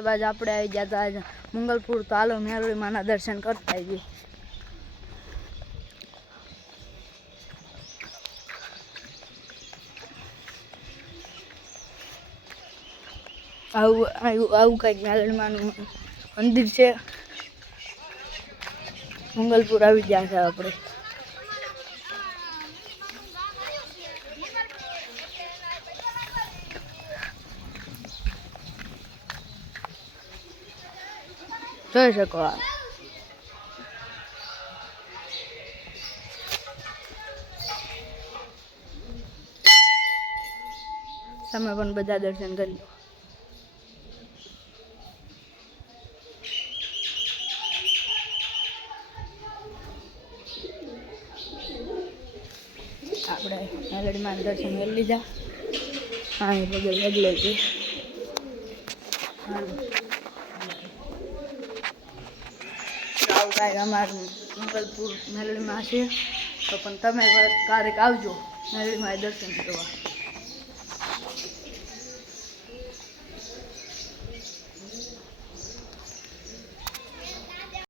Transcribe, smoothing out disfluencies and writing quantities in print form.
બાજુ આપણે આવી ગયા હતા આજે મંગલપુર, તો હાલો મેરળી માના દર્શન કરતા આવીએ. આવું કંઈક મેરળી માનું મંદિર છે. મંગલપુર આવી ગયા છે આપણે. જોઈ શકો તમે પણ બધા દર્શન કરી લો. આપણે મેલડીમાં દર્શન કરી લીધા. હા એ બધું બદલે છે. આવું કાંઈક અમારું મંગલપુર મેલડીમાં છે. તો પણ તમે ક્યારેક આવજો મેલડીમાં દર્શન કરવા.